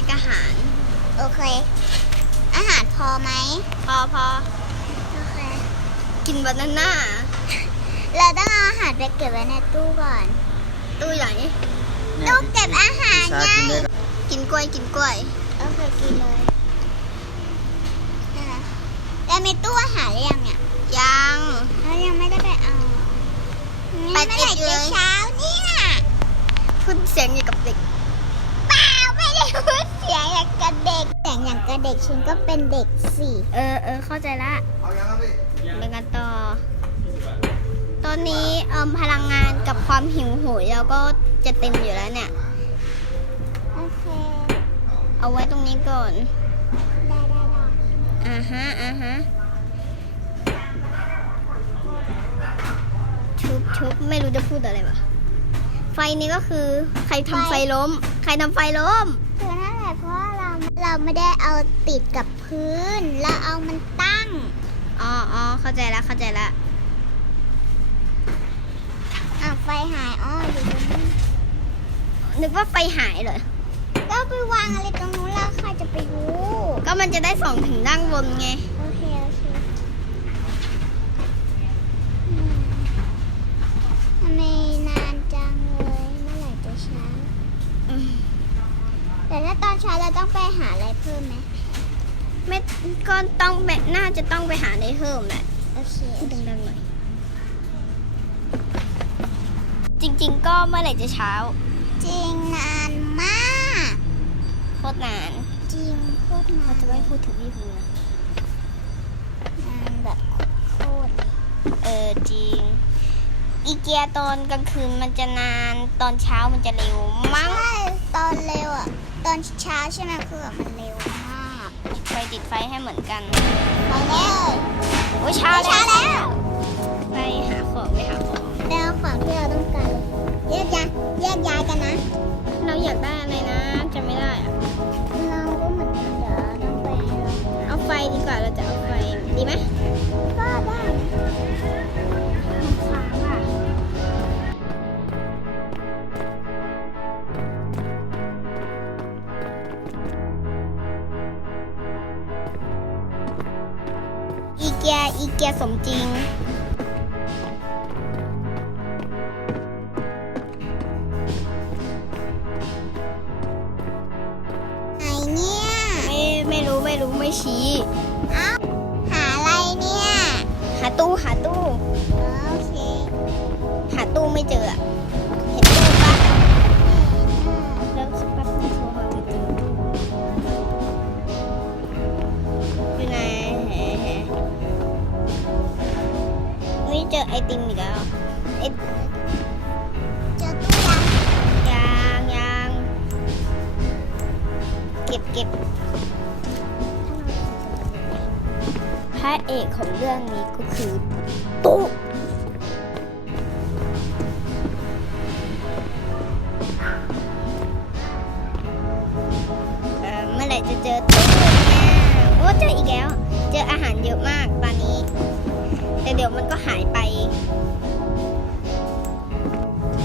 ช็คอาหาร โอเค อาหารพอไหม พอพอโอเค กินบานาน่า เราต้องเอาอาหารไปเก็บไว้ในตู้ก่อน ตู้ใหญ่ตู้เก็บอาหารชาไงกินได้กินกล้วยกินกล้วย โอเค กินเลยนะคะแล้วมีตู้อาหารหรือยังเนี่ย ยังเรายังไม่ได้ไปเอาไปเมื่อติไหดร่อยู่เลจะยเช้าเนี่ยพูดเสียงอยู่กับเด็กเปล่าไม่ได้พูด เสียงอย่างกับเด็กเสียงอย่างกับเด็กฉันก็เป็นเด็กสิเออเออเข้าใจละเอายังครับพี่ไปกันต่อ ตอนนี้เอิมพลังงานกับความหิวโหยเราก็จะเต็มอยู่แล้วเนี่ย โอเค เอาไว้ตรงนี้ก่อน ได้ได้ได้อ่าฮะอ่าฮะชุบชุบไม่รู้จะพูดอะไรวะไฟนี้ก็คือ ใครทำไฟล้ม ใครทำไฟล้ม เราเราไม่ได้เอาติดกับพื้น เราเอามันตั้ง อ๋ออ๋อเข้าใจแล้วเข้าใจแล้วอะไฟหายอ้ออยู่ตรงนี้นึกว่าไฟหายเลย ก็ไปวางอะไรตรงนู้นแล้วใครจะไปรู้ ก็มันจะได้ส่องถึงด้านบนไง โอเค โอเคอืมทำไมนานจังเลยเมื่อไหร่จะเช้า อืม แต่ถ้า ตอนเช้าเราต้องไปหาอะไรเพิ่มไหมไม่ก็ต้องไปน่าจะต้องไปหาในเพิ่มแหละโอเคพูดดังๆหน่อยจริง ๆ ก็เมื่อไหร่จะเช้า จริงนานมากโคตรนาน จริงโคตรนาเรานจะไม่พูดถึงพี่ภูนะนานแบบโคตรเลยเออจริง อีเกียตอนกลางคืนมันจะนานตอนเช้ามันจะเร็วมั้งใช่ตอนเร็วอะตอนเช้าใช่ไหมคือแบบมันเร็วมากไปติดไฟให้เหมือนกันไปเลยโอ้ยเช้าเช้าแล้ว เกียอีเกียสมจริง ไหนเนี่ย ไม่ไม่รู้ไม่รู้ไม่ชี้เอ้าหาอะไรเนี่ย หาตู้หาตู้ โอเค หาตู้ไม่เจออะ นี่เจอไอติมอีกแล้วไอเจอตู้ยังยางยางเก็บเก็บพระเอกของเรื่องนี้ก็คือตู้เอ่อเมื่อไหร่จะเจอตู้เนี่ยโอ้เจออีกแล้ว เจออาหารเยอะมากตอนนี้ แต่เดี๋ยวมันก็หายไป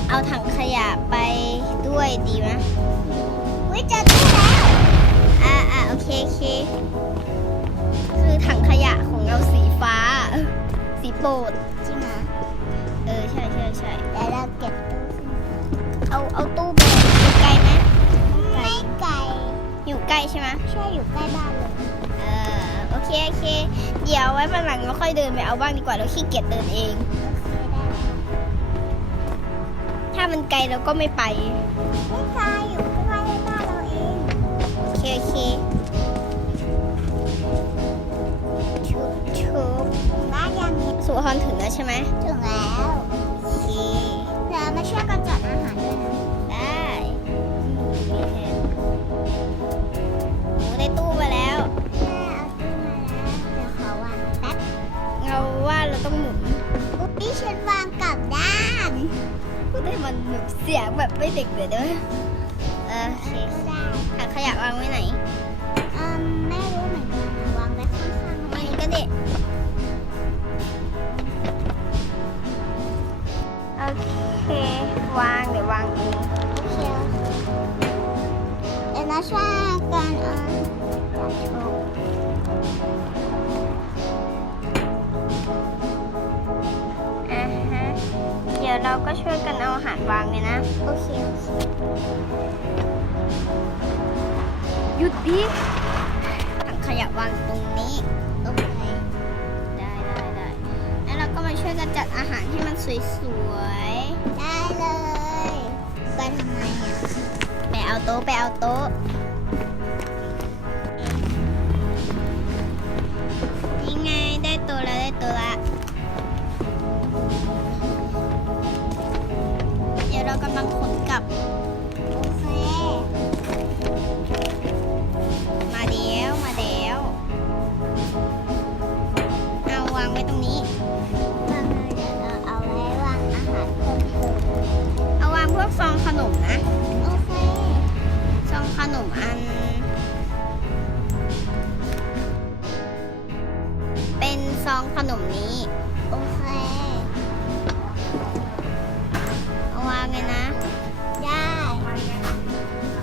เอาถังขยะไปด้วยดีไหมอุ้ยเจอตู้แล้ว อ่าอ่าโอเคโอเค คือถังขยะของเราสีฟ้า สีโปรดจริงเหรอเออ ใช่ใช่ใช่เดี๋ยวเราเก็บตู้ขึ้นมาเอาเอาตู้ไปอยู่ไกลไหมไม่ไกล อยู่ใกล้ใช่ไหมช่วยอยู่ใกล้บ้านเลย เออโอเคโอเค เดี๋ยวไว้วันหลังเราค่อยเดินไปเอาบ้างดีกว่าเราขี้เกียจเดินเองโอเคได้ถ้ามันไกลเราก็ไม่ไป ไม่ไกลอยู่ใกล้ๆบ้านเราเอง โอเคโอเคชุบชุบถึงบ้านยังเนี่ยสุฮอนถึงแล้วใช่ไหม ถึงแล้ว มันแบบเสียงแบบไม่เด็กเลยด้วยเออโอเคก็ได้ถังขยะวางไว้ไหน เอืมไม่รู้เหมือนกันนะวางไว้ข้างๆมัไว้นก็เด็กโอเค วางเดี๋ยววางเองโอเคโอเคเดี๋ยวนะช่วยกการเออการโช เดี๋ยวเราก็ช่วยกันเอาอาหารวางเลยนะ โอเคโอเคหยุดดิถังขยะวางตรงนี้โอเคได้ได้ได้แล้วเราก็มาช่วยกันจัดอาหารให้มันสวยได้เลย ไปทำไมอะๆไปเอาโต๊ะไปเอาโต๊ะ นมอัน เป็นซองขนมนี้ โอเคเอาวางเลยนะ ได้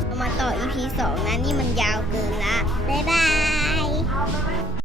เรามาต่อ EP 2นะ นี่มันยาวเกิน